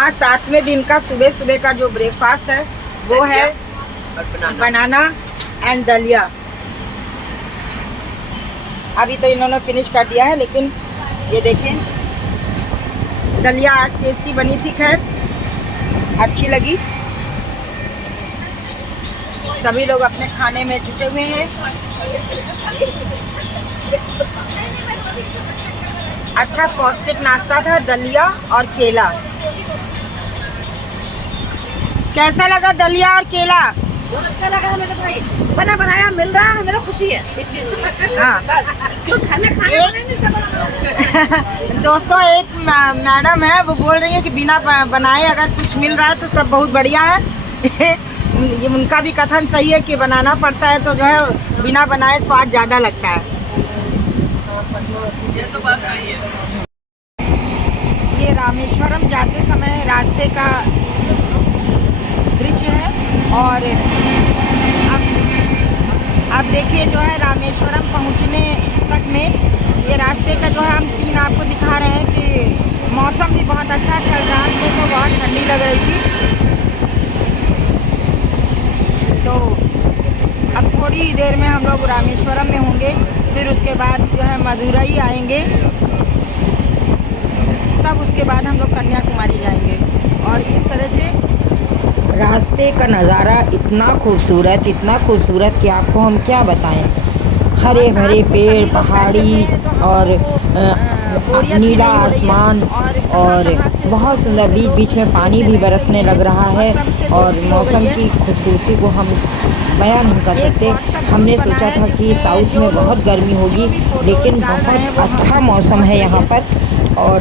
आज 7वें दिन का सुबह सुबह का जो ब्रेकफास्ट है वो है बनाना एंड दलिया। अभी तो इन्होंने फिनिश कर दिया है, लेकिन ये देखें दलिया आज टेस्टी बनी थी, खैर अच्छी लगी। सभी लोग अपने खाने में जुटे हुए हैं। अच्छा पौष्टिक नाश्ता था, दलिया और केला। कैसा लगा दलिया और केला? बहुत अच्छा लगा हमें तो भाई, बना बनाया मिल रहा है, हमें तो खुशी है इस चीज की। हाँ क्यों खाने दोस्तों, एक मैडम है वो बोल रही है कि बिना बनाए अगर कुछ मिल रहा है तो सब बहुत बढ़िया है। ये उनका भी कथन सही है कि बनाना पड़ता है तो जो है बिना बनाए स्वाद ज़्यादा लगता है। ये तो बात सही है। ये रामेश्वरम जाते समय रास्ते का दृश्य है। और अब देखिए जो है रामेश्वरम पहुंचने तक में ये रास्ते का जो है हम सीन आपको दिखा रहे हैं कि मौसम भी बहुत अच्छा है। कल रात में तो बहुत ठंडी लग रही थी, तो अब थोड़ी देर में हम लोग रामेश्वरम में होंगे, फिर उसके बाद जो है मदुरई आएंगे, तब उसके बाद हम लोग कन्याकुमारी जाएंगे। और इस तरह से रास्ते का नज़ारा इतना खूबसूरत कि आपको हम क्या बताएं। हरे भरे पेड़, पहाड़ी और नीला आसमान और बहुत सुंदर, बीच बीच में पानी भी बरसने लग रहा है। और मौसम की खूबसूरती को हम बयान नहीं कर सकते। हमने सोचा था कि साउथ में बहुत गर्मी होगी, लेकिन बहुत अच्छा मौसम है यहाँ पर। और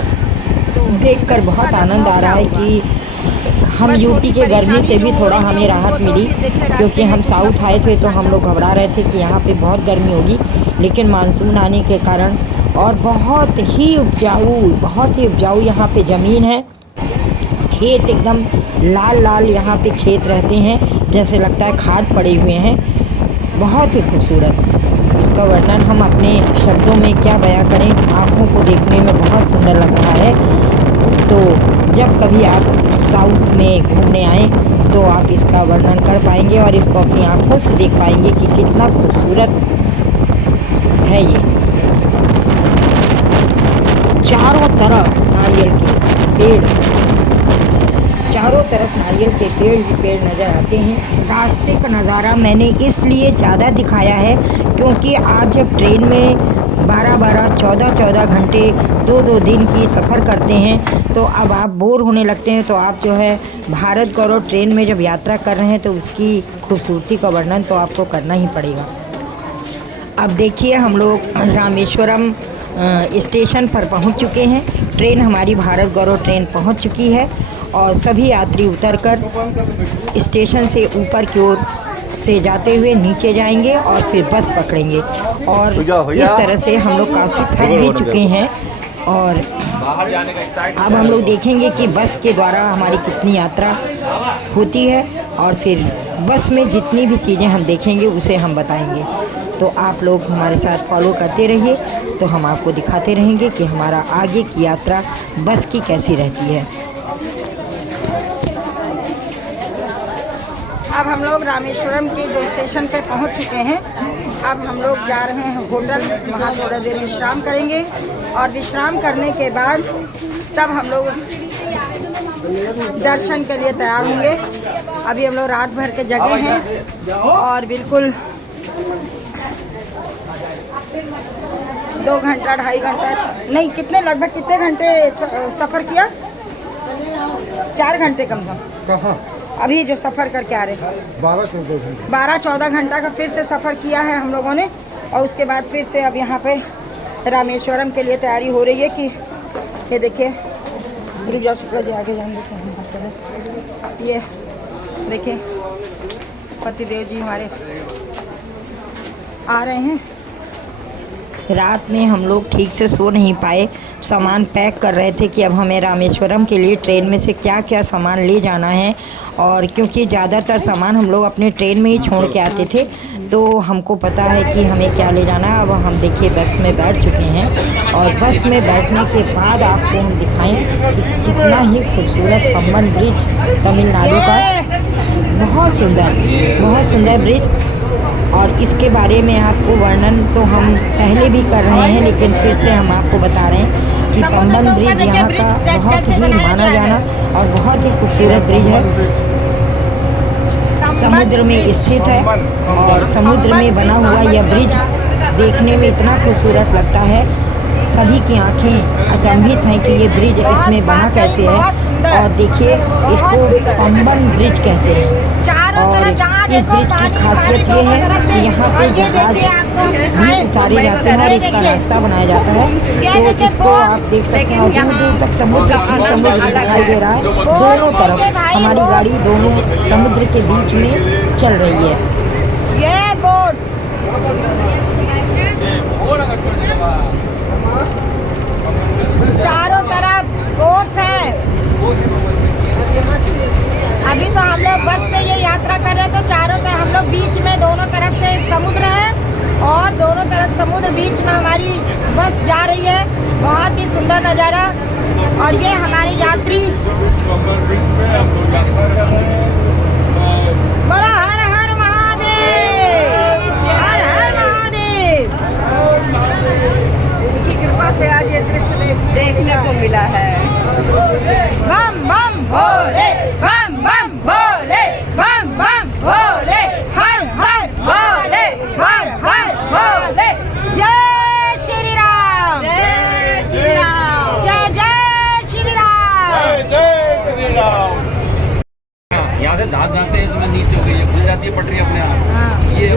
देखकर बहुत आनंद आ रहा है कि हम यूपी के गर्मी से भी थोड़ा हमें राहत मिली, क्योंकि हम साउथ आए थे तो हम लोग घबरा रहे थे कि यहाँ पे बहुत गर्मी होगी। लेकिन मानसून आने के कारण और बहुत ही उपजाऊ यहाँ पे ज़मीन है। खेत एकदम लाल लाल यहाँ पे खेत रहते हैं, जैसे लगता है खाद पड़े हुए हैं। बहुत ही खूबसूरत। इसका वर्णन हम अपने शब्दों में क्या बयां करें, आँखों को देखने में बहुत सुंदर लग रहा है। तो जब कभी आप साउथ में घूमने आए तो आप इसका वर्णन कर पाएंगे और इसको अपनी आँखों से देख पाएंगे कि कितना खूबसूरत है ये। चारों तरफ नारियल के पेड़ ही पेड़ नज़र आते हैं। रास्ते का नज़ारा मैंने इसलिए ज़्यादा दिखाया है क्योंकि आप जब ट्रेन में 12-12, 14-14 घंटे 2-2 दिन की सफ़र करते हैं तो अब आप बोर होने लगते हैं। तो आप जो है भारत गौरव ट्रेन में जब यात्रा कर रहे हैं तो उसकी खूबसूरती का वर्णन तो आपको करना ही पड़ेगा। अब देखिए हम लोग रामेश्वरम स्टेशन पर पहुंच चुके हैं। ट्रेन हमारी भारत गौरव ट्रेन पहुंच चुकी है और सभी यात्री उतरकर स्टेशन से ऊपर की ओर से जाते हुए नीचे जाएंगे और फिर बस पकड़ेंगे। और इस तरह से हम लोग काफ़ी थक भी चुके हैं। और अब हम लोग देखेंगे कि बस के द्वारा हमारी कितनी यात्रा होती है और फिर बस में जितनी भी चीज़ें हम देखेंगे उसे हम बताएंगे। तो आप लोग हमारे साथ फॉलो करते रहिए, तो हम आपको दिखाते रहेंगे कि हमारा आगे की यात्रा बस की कैसी रहती है। अब हम लोग रामेश्वरम के जो स्टेशन पर पहुंच चुके हैं। अब हम लोग जा रहे हैं होटल, वहाँ थोड़ा देर विश्राम करेंगे और विश्राम करने के बाद तब हम लोग दर्शन के लिए तैयार होंगे। अभी हम लोग रात भर के जगह हैं और बिल्कुल 2 घंटा 2.5 घंटा नहीं, लगभग कितने घंटे सफ़र किया? 4 घंटे कम कम। अभी जो सफ़र करके आ रहे हैं 12-14 घंटा का फिर से सफ़र किया है हम लोगों ने। और उसके बाद फिर से अब यहाँ पे रामेश्वरम के लिए तैयारी हो रही है कि ये देखिए गिरिजा शुक्ला जी आगे जाएंगे। ये देखिए पतिदेव जी हमारे आ रहे हैं। रात में हम लोग ठीक से सो नहीं पाए सामान पैक कर रहे थे कि अब हमें रामेश्वरम के लिए ट्रेन में से क्या क्या सामान ले जाना है। और क्योंकि ज़्यादातर सामान हम लोग अपने ट्रेन में ही छोड़ के आते थे, तो हमको पता है कि हमें क्या ले जाना है। अब हम देखिए बस में बैठ चुके हैं और बस में बैठने के बाद आपको हम दिखाएं कि कितना ही खूबसूरत पंबन ब्रिज तमिलनाडु का, बहुत सुंदर ब्रिज। और इसके बारे में आपको वर्णन तो हम पहले भी कर रहे हैं, लेकिन फिर से हम आपको बता रहे हैं कि पंबन ब्रिज यहाँ का बहुत ही माना जाना और बहुत ही खूबसूरत ब्रिज है। समुद्र में स्थित है और समुद्र में बना हुआ यह ब्रिज देखने में इतना खूबसूरत लगता है, सभी की आंखें अचंभित हैं कि ये ब्रिज इसमें बना कैसे है। और देखिए इसको पंबन ब्रिज कहते हैं। और इस ब्रिज की खासियत ये है कि यहाँ पे जहाज भी उतारे जाते हैं और इसका रास्ता बनाया जाता है। तो इसको आप देख सकते हैं और दूर दूर तक समुद्र दिखाई दे रहा है। दोनों तरफ हमारी गाड़ी दोनों समुद्र के बीच में चल रही है। ये बोट्स चारों तरफ बोट्स हैं। अभी तो हम लोग बस से ये यात्रा कर रहे हैं, तो चारों तरफ हम लोग बीच में दोनों तरफ से समुद्र है और दोनों तरफ समुद्र, बीच में हमारी बस जा रही है। बहुत ही सुंदर नज़ारा। और ये हमारे यात्री बोलो हर हर महादेव, हर हर महादेव की कृपा से आज ये दृश्य देखने को मिला है। बम बम भोले, बम बम भोले, बम बम भोले, हर हर भोले, हर हर भोले। जय श्री राम, जय श्री राम, जय जय श्री राम, जय श्री राम। यहाँ से जहाज जाते हैं, इसमें नीचे हो गई है, खुल जाती है पटरी अपने आप। ये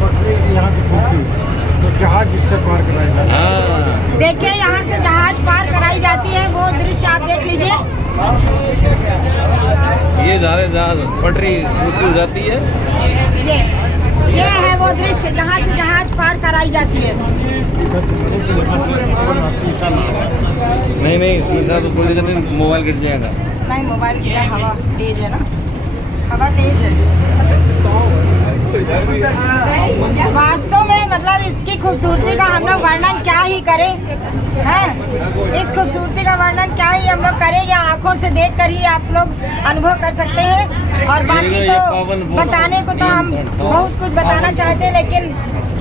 पटरी यहाँ से खुलती तो जहाज इससे पार कराई जाती है। देखिए यहाँ से जहाज पार कराई जाती है, वो दृश्य आप देख लीजिए। ये जहाज पटरी ऊंची हो जाती है। ये है वो दृश्य जहाँ से जहाज पार कराई जाती है। नहीं शीशा तो खोल देते नहीं, मोबाइल गिर जाएगा। नहीं, मोबाइल की हवा तेज है ना, हवा तेज है। वास्तव में मतलब इसकी खूबसूरती का हम लोग वर्णन क्या ही करें, हैं? इस खूबसूरती का वर्णन क्या ही हम लोग करें, या आंखों से देख कर ही आप लोग अनुभव कर सकते हैं। और बाकी तो बताने को तो हम बहुत कुछ बताना चाहते हैं, लेकिन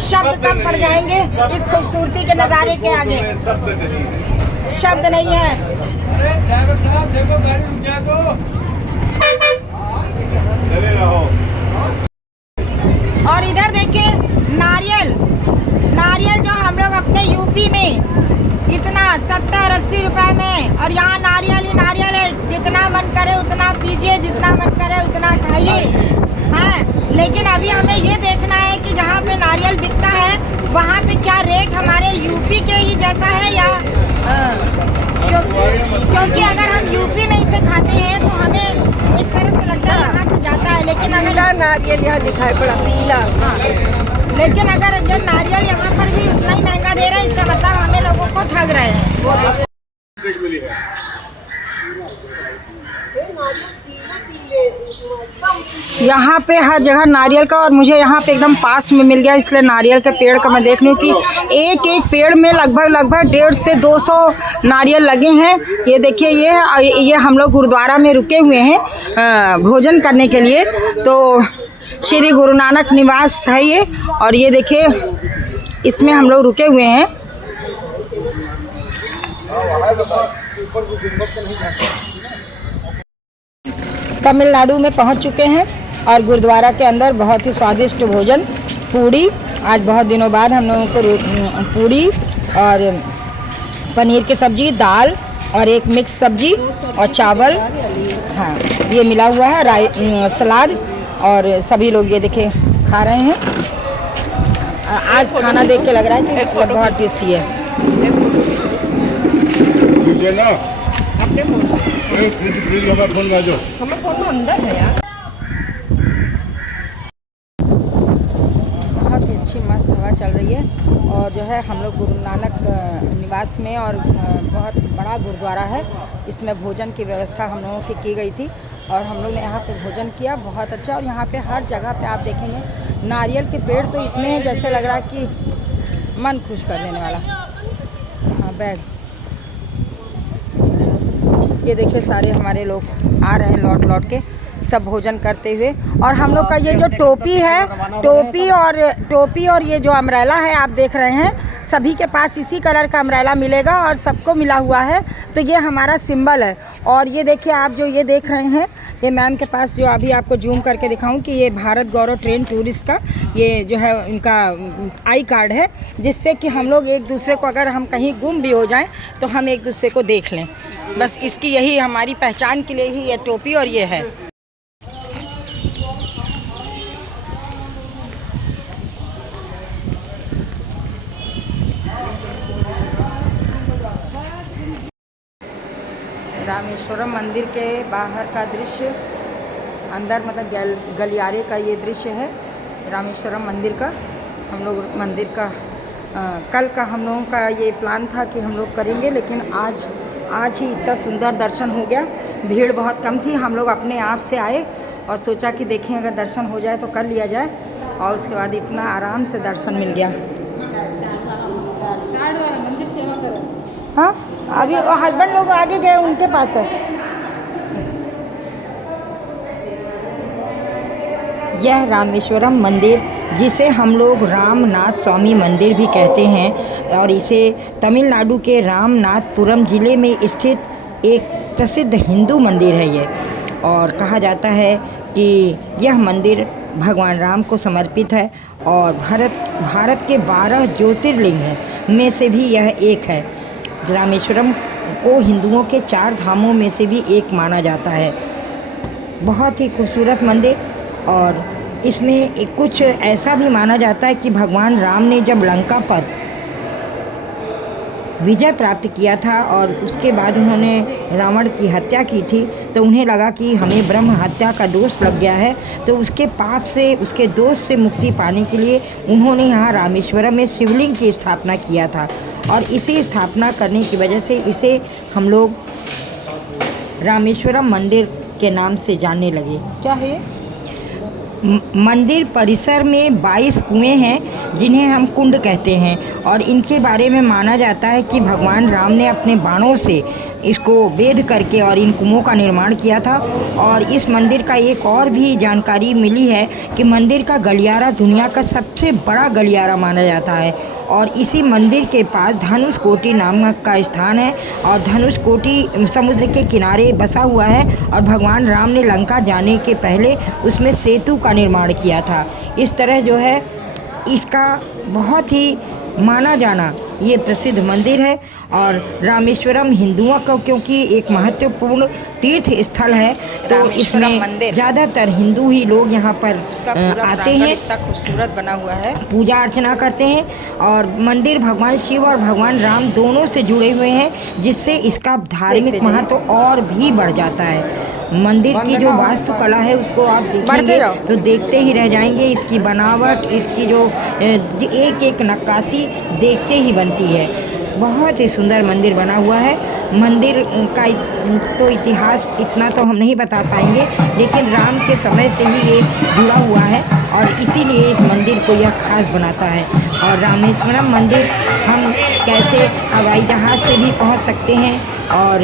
शब्द कम पड़ जाएंगे इस खूबसूरती के नज़ारे के आगे। शब्द नहीं है। और इधर देखिए नारियल जो हम लोग अपने यूपी में इतना 70-80 रुपए में, और यहाँ नारियल ही नारियल है। जितना मन करे उतना पीजिए, जितना मन करे उतना खाइए। हाँ, लेकिन अभी हमें ये देखना है कि जहाँ पे नारियल बिकता है वहाँ पे क्या रेट हमारे यूपी के ही जैसा है, या क्योंकि अगर हम यूपी में इसे खाते हैं तो हमें एक तरह से लगता है यहाँ से जाता है, लेकिन अगर नारियल यहाँ दिखाई पड़ा पीला। हाँ, लेकिन अगर जो नारियल यहाँ पर भी उतना ही महंगा दे रहा है, इसका मतलब हमें लोगों को ठग रहे हैं। यहाँ पे हर जगह नारियल का, और मुझे यहाँ पे एकदम पास में मिल गया, इसलिए नारियल के पेड़ का मैं देख लूँ कि एक एक पेड़ में लगभग 150 से 200 नारियल लगे हैं। ये देखिए, ये हम लोग गुरुद्वारा में रुके हुए हैं भोजन करने के लिए। तो श्री गुरु नानक निवास है ये, और ये देखिए इसमें हम लोग रुके हुए हैं। तमिलनाडु में पहुंच चुके हैं और गुरुद्वारा के अंदर बहुत ही स्वादिष्ट भोजन, पूड़ी, आज बहुत दिनों बाद हम लोगों को पूड़ी और पनीर की सब्जी, दाल और एक मिक्स सब्जी और चावल, हाँ ये मिला हुआ है, सलाद, और सभी लोग ये देखे खा रहे हैं। आज खाना देख के लग रहा है कि बहुत टेस्टी है। अंदर है यार, बहुत ही अच्छी मस्त हवा चल रही है। और जो है हम लोग गुरु नानक निवास पास में और बहुत बड़ा गुरुद्वारा है। इसमें भोजन की व्यवस्था हम लोगों की गई थी और हम लोग ने यहाँ पे भोजन किया, बहुत अच्छा। और यहाँ पे हर जगह पे आप देखेंगे नारियल के पेड़ तो इतने हैं जैसे लग रहा है कि मन खुश कर देने वाला। हाँ बैग, ये देखिए सारे हमारे लोग आ रहे हैं लौट लौट के सब भोजन करते हुए। और हम लोग का ये जो टोपी है, टोपी और ये जो अम्ब्रेला है आप देख रहे हैं, सभी के पास इसी कलर का अम्ब्रेला मिलेगा और सबको मिला हुआ है। तो ये हमारा सिंबल है। और ये देखिए आप जो ये देख रहे हैं, ये मैम के पास जो अभी आपको जूम करके दिखाऊं कि ये भारत गौरव ट्रेन टूरिस्ट का ये जो है उनका आई कार्ड है, जिससे कि हम लोग एक दूसरे को अगर हम कहीं गुम भी हो जाएं तो हम एक दूसरे को देख लें। बस इसकी यही हमारी पहचान के लिए ही ये टोपी और ये है। रामेश्वरम मंदिर के बाहर का दृश्य, अंदर मतलब गलियारे का ये दृश्य है रामेश्वरम मंदिर का। हम लोग मंदिर का कल का हम लोगों का ये प्लान था कि हम लोग करेंगे, लेकिन आज ही इतना सुंदर दर्शन हो गया। भीड़ बहुत कम थी, हम लोग अपने आप से आए और सोचा कि देखें अगर दर्शन हो जाए तो कर लिया जाए, और उसके बाद इतना आराम से दर्शन मिल गया। हाँ अभी हस्बैंड लोग आगे गए, उनके पास है। यह रामेश्वरम मंदिर, जिसे हम लोग रामनाथ स्वामी मंदिर भी कहते हैं, और इसे तमिलनाडु के रामनाथपुरम ज़िले में स्थित एक प्रसिद्ध हिंदू मंदिर है ये। और कहा जाता है कि यह मंदिर भगवान राम को समर्पित है और भारत के 12 ज्योतिर्लिंग में से भी यह एक है। रामेश्वरम को हिंदुओं के 4 धामों में से भी एक माना जाता है। बहुत ही खूबसूरत मंदिर, और इसमें कुछ ऐसा भी माना जाता है कि भगवान राम ने जब लंका पर विजय प्राप्त किया था और उसके बाद उन्होंने रावण की हत्या की थी, तो उन्हें लगा कि हमें ब्रह्म हत्या का दोष लग गया है। तो उसके पाप से, उसके दोष से मुक्ति पाने के लिए उन्होंने यहाँ रामेश्वरम में शिवलिंग की स्थापना किया था, और इसी स्थापना करने की वजह से इसे हम लोग रामेश्वरम मंदिर के नाम से जानने लगे। क्या है? मंदिर परिसर में 22 कुएं हैं जिन्हें हम कुंड कहते हैं, और इनके बारे में माना जाता है कि भगवान राम ने अपने बाणों से इसको वेध करके और इन कुओं का निर्माण किया था। और इस मंदिर का एक और भी जानकारी मिली है कि मंदिर का गलियारा दुनिया का सबसे बड़ा गलियारा माना जाता है, और इसी मंदिर के पास धनुषकोटी नामक का स्थान है, और धनुषकोटी समुद्र के किनारे बसा हुआ है, और भगवान राम ने लंका जाने के पहले उसमें सेतु का निर्माण किया था। इस तरह जो है इसका बहुत ही माना जाना ये प्रसिद्ध मंदिर है। और रामेश्वरम हिंदुओं का क्योंकि एक महत्वपूर्ण तीर्थ स्थल है, तो इसमें ज़्यादातर हिंदू ही लोग यहाँ पर आते हैं। इतना खूबसूरत बना हुआ है, पूजा अर्चना करते हैं, और मंदिर भगवान शिव और भगवान राम दोनों से जुड़े हुए हैं, जिससे इसका धार्मिक महत्व और भी बढ़ जाता है। मंदिर की जो वास्तुकला है उसको आप देखेंगे तो देखते ही रह जाएंगे। इसकी बनावट, इसकी जो एक एक नक्काशी देखते ही बनती है। बहुत ही सुंदर मंदिर बना हुआ है। मंदिर का तो इतिहास इतना तो हम नहीं बता पाएंगे, लेकिन राम के समय से ही ये जुड़ा हुआ है, और इसीलिए इस मंदिर को यह खास बनाता है। और रामेश्वरम मंदिर हम कैसे हवाई जहाज़ से भी पहुंच सकते हैं, और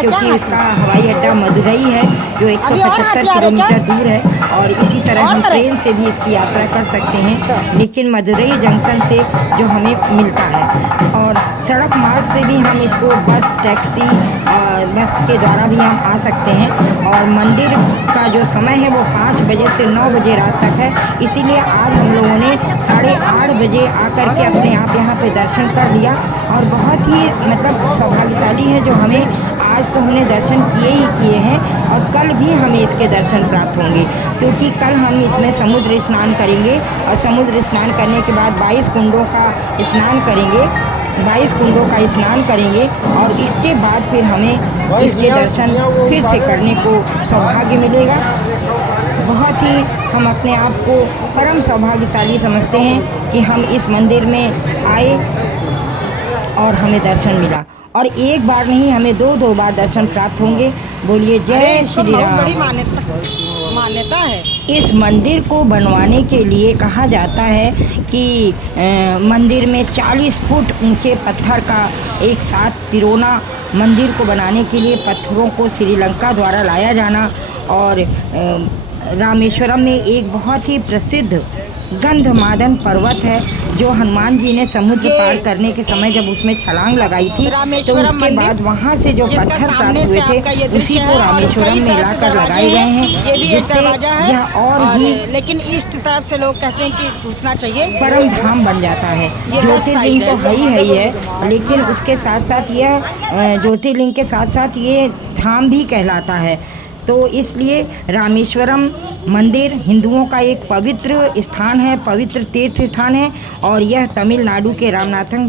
क्योंकि उसका हवाई अड्डा मदुरई है जो 175 किलोमीटर दूर है, और इसी तरह हम ट्रेन से भी इसकी यात्रा कर सकते हैं, लेकिन मदुरई जंक्शन से जो हमें मिलता है। और सड़क मार्ग से भी हम इसको बस, टैक्सी और बस के द्वारा भी हम आ सकते हैं। और मंदिर का जो समय है वो 5 बजे से 9 बजे रात तक है, इसीलिए आज हम लोगों ने 8:30 बजे आकर के अपने आप यहाँ पे दर्शन कर लिया। और बहुत ही मतलब सौभाग्यशाली है जो हमें आज तो हमने दर्शन किए ही किए हैं, और कल भी हमें इसके दर्शन प्राप्त होंगे, क्योंकि कल हम इसमें समुद्र स्नान करेंगे, और समुद्र स्नान करने के बाद 22 कुंडों का स्नान करेंगे, 22 कुंडों का स्नान करेंगे, और इसके बाद फिर हमें इसके दर्शन फिर से करने को सौभाग्य मिलेगा। बहुत ही हम अपने आप को परम सौभाग्यशाली समझते हैं कि हम इस मंदिर में आए और हमें दर्शन मिला। और एक बार नहीं, हमें दो बार दर्शन प्राप्त होंगे। बोलिए अरे जय इसको श्री बहुत बड़ी राम। मान्यता है। इस मंदिर को बनवाने के लिए कहा जाता है कि मंदिर में 40 फुट ऊंचे पत्थर का एक साथ पिरोना, मंदिर को बनाने के लिए पत्थरों को श्रीलंका द्वारा लाया जाना। और रामेश्वरम में एक बहुत ही प्रसिद्ध गंधमादन पर्वत है, जो हनुमान जी ने समुद्र ये पार करने के समय जब उसमें छलांग लगाई थी, तो रामेश्वरम उसके मंदिर, बाद वहाँ से जो जिसका पत्थर सामने प्राप्त से हुए आपका ये थे, दृश्य उसी है को और रामेश्वरम कई में तरह से लाकर दरवाजे लगाए गए हैं। हैं, ये भी एक जिससे दरवाजा है यह और ही लेकिन ईस्ट तरफ से लोग कहते हैं कि घुसना चाहिए। परम धाम बन जाता है। ये 10 ज्योतिर्लिंग साइड तो है। है ही है, लेकिन उसके साथ साथ यह ज्योतिर्लिंग के साथ साथ ये धाम भी कहलाता है। तो इसलिए रामेश्वरम मंदिर हिंदुओं का एक पवित्र स्थान है, पवित्र तीर्थ स्थान है। और यह तमिलनाडु के रामनाथपुरम